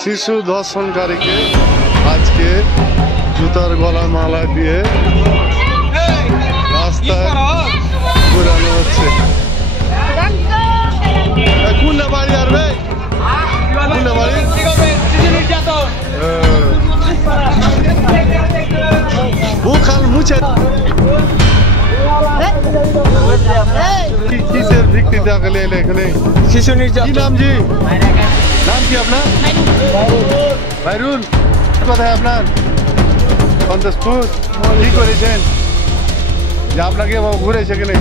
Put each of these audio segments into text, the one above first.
শিশু ধর্ষণকারীকে আজকে জুতার গলার মালা দিয়ে রাস্তায় ঘুরানো হচ্ছে। কোনটা বাড়ি আর ভাই কোনটা বাড়ি বুখাল মুছে কিসের ভিত্তিতে আগলে এলে এখানে শিশু নির্যাতন। কি নাম জি? নাম কি আপনার? বাইরুল। কোথায় আপনার? সন্তোষপুর। কি করেছেন যে আপনাকে ঘুরেছে এখানে?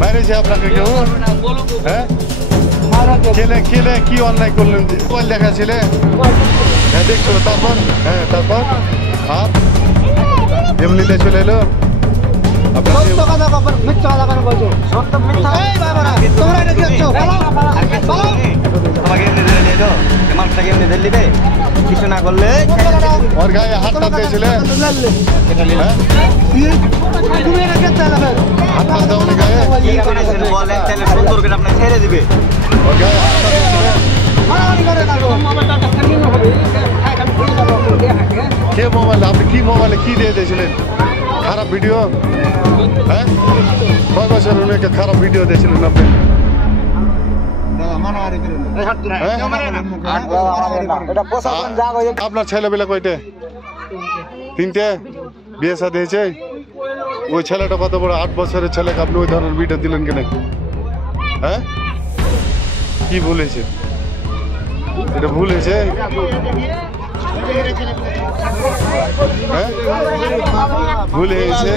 বাইরেছে আপনাকে কেউ? হ্যাঁ খেলে খেলে কি অন্যায় করলেন? মোবাইল দেখা ছেলে? হ্যাঁ দেখছো তারপর? হ্যাঁ তারপর আর এমনিতে চলে এলো কিছু না করলে ওর গায়ে হাতটা দিয়েছিলে? হাতটা দেওয়ানি গায়ে? সুন্দর করে আপনার ছেড়ে দিবে। ওর গায়ে হাতটা দিয়েছিলে? কে মোবাইল? আপনি কি মোবাইলে কি দিয়ে দিয়েছিলেন? খারাপ ভিডিও? হ্যাঁ কয় বছর উনাকে খারাপ ভিডিও দিয়েছিলেন আপনি? আপনার ছেলেবেলা কয়টে? তিনটে? বিয়ে সাথে হয়েছে? ওই ছেলেটা কত বড় 8 বছরের ছেলেকে আপনি ওই ধরনের ভিডিও দিলেন কেন? হ্যাঁ কি ভুল হয়েছে? এটা ভুল হয়েছে? ভুল হয়েছে?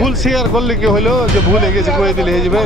ভুল শেয়ার করলে কি হলো যে ভুল হয়ে গেছে কয়ে দিলে হয়ে যাবে?